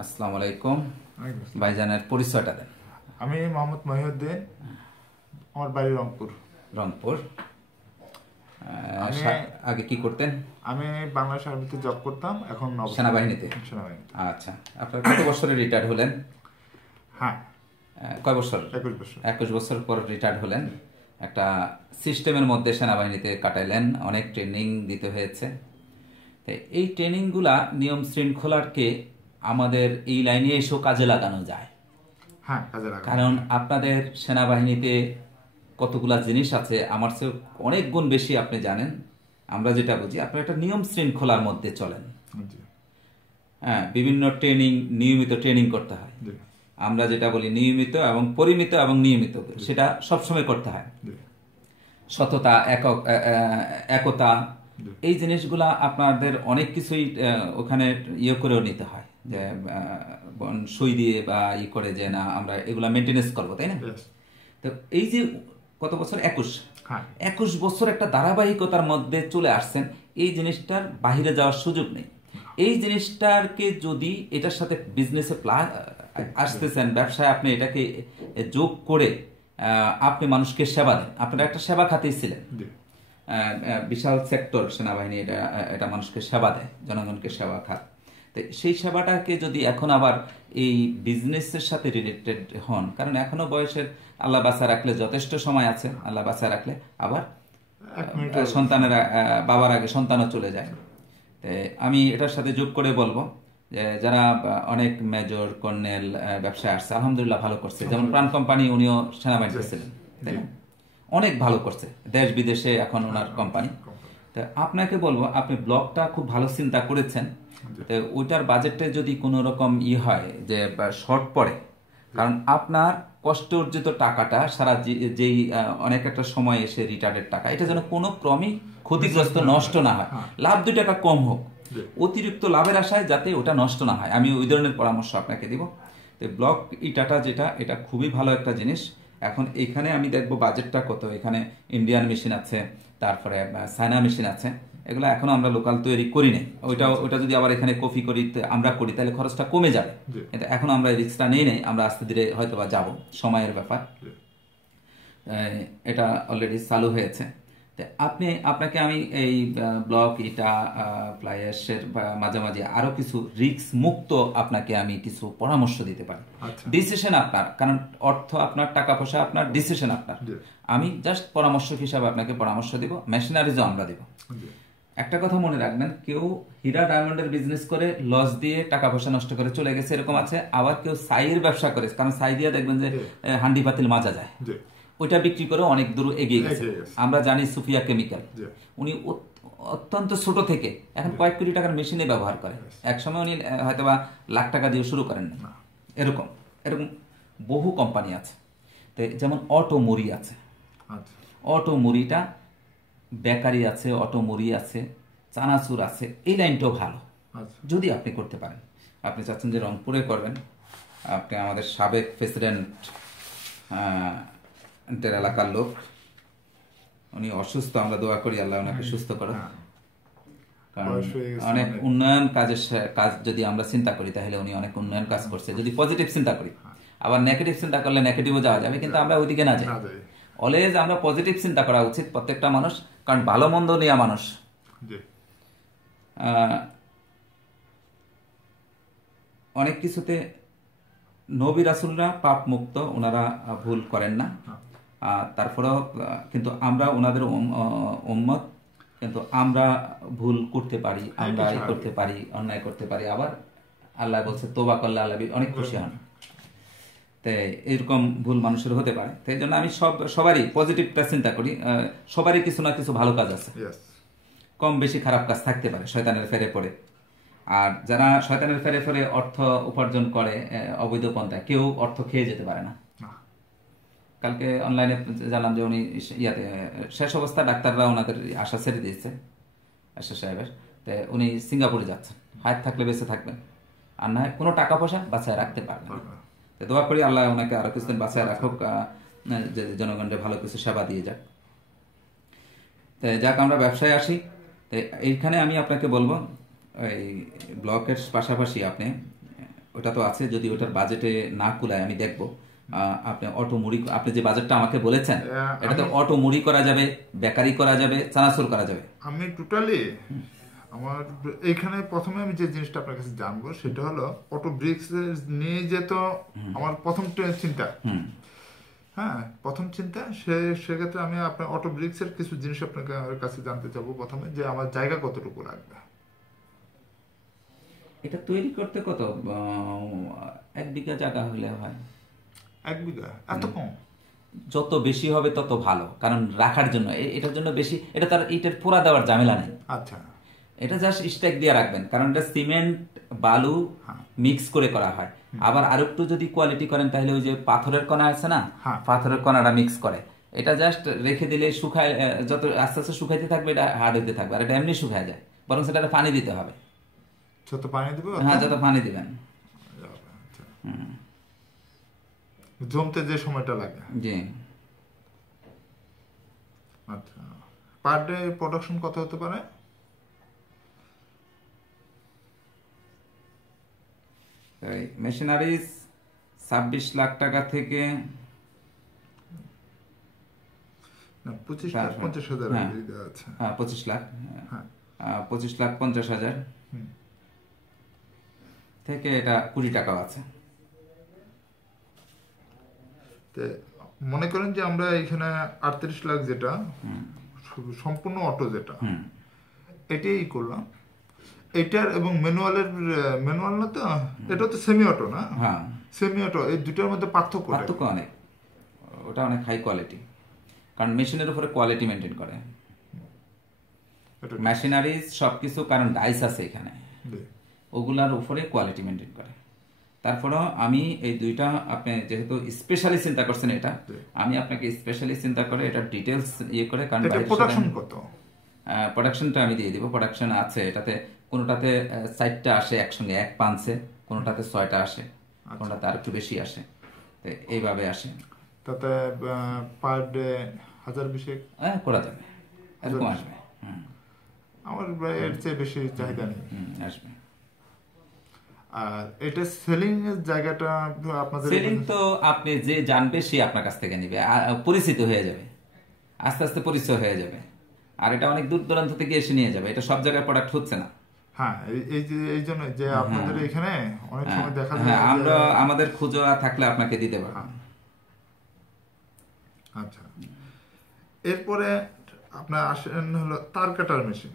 আসসালামু আলাইকুম। ওয়ালাইকুম আসসালাম। ভাইজানের পরিচয়টা দেন। আমি মোহাম্মদ মহিউদ্দিন, আমার বাড়ি রংপুর। রংপুর। আমি আগে কি করতেন? আমি বাংলাদেশ আর্মিতে জব করতাম, এখন অবসর সেনাবাহিনীতে। সেনাবাহিনীতে। আচ্ছা, আপনার কত বছরে রিটায়ার্ড হলেন? হ্যাঁ, কয় বছর? 21 বছর। 21 বছর পর রিটায়ার্ড হলেন। একটা সিস্টেমের মধ্যে সেনাবাহিনীতে কাটাইলেন, অনেক ট্রেনিং দিতে হয়েছে। তো এই ট্রেনিংগুলা নিয়ম শৃঙ্খলাকে আমাদের এই লাইনে এসেও কাজে লাগানো যায়। হ্যাঁ, কাজে লাগা। কারণ আপনাদের সেনাবাহিনীতে কতগুলা জিনিস আছে, আমার চেয়ে অনেক গুণ বেশি আপনি জানেন। আমরা যেটা বুঝি, আপনার একটা নিয়ম শৃঙ্খলার মধ্যে চলেন। জি, হ্যাঁ, বিভিন্ন ট্রেনিং, নিয়মিত ট্রেনিং করতে হয়। জি, আমরা যেটা বলি নিয়মিত এবং পরিমিত এবং নিয়মিত, সেটা সবসময় করতে হয়। জি, সততা, একতা, জি, এই জিনিসগুলা আপনাদের অনেক কিছুই ওখানে ইয়ে করেও নিতে হয়, যে সই দিয়ে বা ই করে যে না আমরা এগুলা মেনটেনেন্স করবো, তাই না? yes, তো এই যে কত বছর, 21, হ্যাঁ, 21 বছর একটা ধারাবাহিকতার মধ্যে চলে আসছেন, এই জিনিসটার বাহিরে যাওয়ার সুযোগ নেই। এই জিনিসটাকে যদি এটার সাথে বিজনেসে আসতেছেন, ব্যবসায় আপনি এটাকে যোগ করে আপনি মানুষকে সেবা দেন। আপনারা একটা সেবা খাতেই ছিলেন। জি, বিশাল সেক্টর সেনাবাহিনী, এটা এটা মানুষকে সেবা দেয়, জনগণকে সেবা খাত। তো সেই সেবাটাকে যদি এখন আবার এই বিজনেসের সাথে রিলেটেড হন, কারণ এখনো বয়সের আল্লাহ বাঁচা রাখলে যথেষ্ট সময় আছে, আল্লাহ বাঁচা রাখলে আবার এক মিনিট। সন্তানেরা, বাবার আগে সন্তানও চলে যায়। তো আমি এটার সাথে যোগ করে বলবো যে যারা অনেক মেজর কর্নেল ব্যবসায় আসছে, আলহামদুলিল্লাহ ভালো করছে। যেমন প্রাণ কোম্পানি, উনিও সেনাবাহিনীতে ছিলেন, তাই না? অনেক ভালো করছে, দেশ বিদেশে এখন ওনার কোম্পানি। তো আপনাকে বলবো, আপনি ব্লগটা খুব ভালো চিন্তা করেছেন। তো ওইটার বাজেটে যদি কোনো রকম হয় যে শর্ট পড়ে, কারণ আপনার কষ্ট অর্জিত টাকাটা সারা যেই অনেক একটা সময় এসে রিটায়ার্ডের টাকা, এটা যেন কোনো ক্রমেই ক্ষতিগ্রস্ত, নষ্ট না হয়। লাভ 2 টাকা কম হোক, অতিরিক্ত লাভের আশায় যাতে ওটা নষ্ট না হয়, আমি ওই ধরনের পরামর্শ আপনাকে দিব। তো ব্লক ইটাটা যেটা, এটা খুবই ভালো একটা জিনিস। এখন এখানে আমি দেখবো বাজেটটা কত। এখানে ইন্ডিয়ান মেশিন আছে, তারপরে চায়না মেশিন আছে, এগুলো এখনো আমরা লোকাল তৈরি করি নাই। ওইটা যদি আবার এখানে কপি করি, আমরা করি, তাহলে খরচটা কমে যাবে। কিন্তু এখন আমরা রিস্কটা নেই নাই, আমরা আস্তে ধীরে হয়তো বা যাবো, সময়ের ব্যাপার। এটা অলরেডি চালু হয়েছে। আপনাকে আমি এই ব্লক এটা প্লায়ার্সের মাঝামাঝি আরো কিছু রিস্ক মুক্ত আপনাকে আমি কিছু পরামর্শ দিতে পারি। ডিসিশন আপনার, কারণ অর্থ আপনার, টাকা পয়সা আপনার, ডিসিশন আপনার। আমি জাস্ট পরামর্শক হিসাবে আপনাকে পরামর্শ দিব, মেশিনারিজও আমরা দিব। একটা কথা মনে রাখবেন, কেউ হীরা ডায়মন্ডের বিজনেস করে লস দিয়ে টাকা পয়সা নষ্ট করে চলে গেছে, এরকম আছে। আবার কেউ ছাইয়ের ব্যবসা করে, কারণ ছাই দিয়ে দেখবেন যে হান্ডি পাতিল মাজা যায়, ওইটা বিক্রি করে অনেক দূর এগিয়ে গেছে। আমরা জানি সুফিয়া কেমিক্যাল, উনি অত্যন্ত ছোট থেকে এখন কয়েক কোটি টাকার মেশিনে ব্যবহার করে। একসময় উনি হয়তোবা লাখ টাকা দিয়ে শুরু করেন না। এরকম এরকম বহু কোম্পানি আছে। তো যেমন অটো মুড়ি আছে, অটো মুড়িটা বেকারি আছে, অটো মুড়ি আছে, চানাচুর আছে, এই লাইনটাও ভালো যদি আপনি করতে পারেন। আপনি চাচ্ছেন যে রংপুরে করবেন, আপনি আমাদের সাবেক প্রেসিডেন্ট এলাকার লোক, উনি অসুস্থ, আমরা দোয়া করি আল্লাহ ওনাকে সুস্থ করো। কারণ অনেক উন্নয়ন কাজ যদি আমরা চিন্তা করি, তাহলে উনি অনেক উন্নয়ন কাজ করছে। যদি পজিটিভ চিন্তা করি, আবার নেগেটিভ চিন্তা করলে নেগেটিভও যাওয়া যাবে, কিন্তু আমরা ওইদিকে না যাই। অলওয়েজ আমরা পজিটিভ চিন্তা করা উচিত প্রত্যেকটা মানুষ, কারণ ভালো মন্দ নেওয়া মানুষ। অনেক কিছুতে নবী রাসূলরা পাপ মুক্ত, ওনারা ভুল করেন না। তারপরেও কিন্তু আমরা ওনাদের উম্মত, কিন্তু আমরা ভুল করতে পারি, আমরা করতে পারি, অন্যায় করতে পারি। আবার আল্লাহ বলছে তোবা করলে আল্লাহ অনেক খুশি হন। তাই এরকম ভুল মানুষের হতে পারে। তাই জন্য আমি সবারই পজিটিভটা চিন্তা করি। সবারই কিছু না কিছু ভালো কাজ আছে, কম বেশি খারাপ কাজ থাকতে পারে শয়তানের ফেরে পড়ে। আর যারা শয়তানের ফেরে ফেরে অর্থ উপার্জন করে অবৈধ পন্থায়, কেউ অর্থ খেয়ে যেতে পারে না। কালকে অনলাইনে জানলাম যে উনি ইয়াতে শেষ অবস্থা, ডাক্তাররা ওনাদের আশা ছেড়ে দিয়েছে আশা সাহেবের। তো উনি সিঙ্গাপুরে যাচ্ছেন, হায়াত থাকলে বেঁচে থাকবেন, আর না কোনো টাকা পয়সা বাঁচায় রাখতে পারবেন। তো দোয়া করি আল্লাহ ওনাকে আরো কিছুদিন বাঁচায় রাখুক, যে জনগণের ভালো কিছু সেবা দিয়ে যাক। তো যাক, আমরা ব্যবসায় আসি। তো এইখানে আমি আপনাকে বলবো, এই ব্লকের পাশাপাশি আপনি ওটা তো আছে, যদি ওটার বাজেটে না কুলায় আমি দেখবো। আপনি অটো মুড়ি, আপনি যে বাজেটটা আমাকে বলেছেন এটাতে অটো মুড়ি করা যাবে, বেকারি করা যাবে, চানাচুর করা যাবে। আমি টোটালি আমার এইখানে প্রথমে আমি যে জিনিসটা আপনার কাছে জানবো সেটা হলো অটো ব্রিক্স নিয়ে যে তো আমার প্রথম চিন্তা। হ্যাঁ, প্রথম চিন্তা সেক্ষেত্রে আমি আপনার অটো ব্রিক্সের কিছু জিনিস আপনার কাছে জানতে চাবো। প্রথমে যে আমার জায়গা কতটুকু লাগবে এটা তৈরি করতে? কত 1 বিঘা জায়গা হলে হয়। 1 বিঘা? এত কম? যত বেশি হবে তত ভালো, কারণ রাখার জন্য এটার জন্য বেশি, এটা তার ইটের পোড়া দেওয়ার ঝামেলা নেই। আচ্ছা, এটা জাস্ট স্ট্যাক দিয়ে রাখবেন, কারণ এটা সিমেন্ট বালু মিক্স করে করা হয়। আবার আরেকটু যদি কোয়ালিটি করেন তাহলে ওই যে পাথরের কণা আছে না, পাথরের কণাটা মিক্স করে, এটা জাস্ট রেখে দিলে শুকায়, যত আস্তে আস্তে শুকাইতে থাকবে এটা হার্ড হতে থাকবে, আর এটা এমনি শুকায় যায়, বরং সেটা পানি দিতে হবে। যত পানি দিবে, হ্যাঁ যত পানি দিবেন জমতে যে সময়টা লাগে। জি। আচ্ছা, পার ডে প্রোডাকশন কত হতে পারে? মেশিনারিজ 26 লাখ টাকা থেকে 25 লাখ 50 হাজার। হ্যাঁ 25 লাখ, 25 লাখ 50 হাজার থেকে এটা 20 টাকাও আছে। মনে করেন যে আমরা এখানে 38 লাখ যেটা সম্পূর্ণ অটো যেটা, এটাই করলাম। এটার এবং ম্যানুয়াল না তো, এটা তো সেমি অটো না? হ্যাঁ সেমি অটো, এই দুটোর মধ্যে পার্থক্য অনেক। ওটা অনেক হাই কোয়ালিটি, কারণ মেশিনের উপরে কোয়ালিটি মেনটেন করে মেশিনারিজ সবকিছু, কারণ ডাইস আছে এখানে, ওগুলার উপরে কোয়ালিটি মেনটেন করে। তারপরেও আমি এই দুইটা, আপনি যেহেতু স্পেশালি চিন্তা করছেন, এটা আমি আপনাকে স্পেশালি চিন্তা করে এটা ডিটেলস ইয়ে করে, কারণ প্রোডাকশন কত, প্রোডাকশনটা আমি দিয়ে দিব। প্রোডাকশন আছে এটাতে, কোনোটাতে 4টা আসে একসঙ্গে এক পাঞ্চে, কোনোটাতে 6টা আসে, কোনোটাতে আর একটু বেশি আসে, তো এইভাবে আসে। তাতে পার ডে 1000-20 করা যাবে, এরকম আসবে। আমার এর চেয়ে বেশি চাহিদা নেই, আসবে। আর এটা সেলিং এর জায়গাটা আপনাদের, সেলিং তো আপনি যে জানবে সে আপনার কাছ থেকে নেবে, পরিচিত হয়ে যাবে, আস্তে আস্তে পরিচয় হয়ে যাবে, আর এটা অনেক দূর দূরান্ত থেকে এসে নিয়ে যাবে। এটা সব জায়গায় প্রোডাক্ট হচ্ছে না। হ্যাঁ, এই জন্য যে আপনাদের এখানে অনেক সময় দেখা যায়, আমরা আমাদের খুঁজো থাকলে আপনাকে দিতে পারব। আচ্ছা, এরপরে আপনার আসেন হলো তার কাটার মেশিন।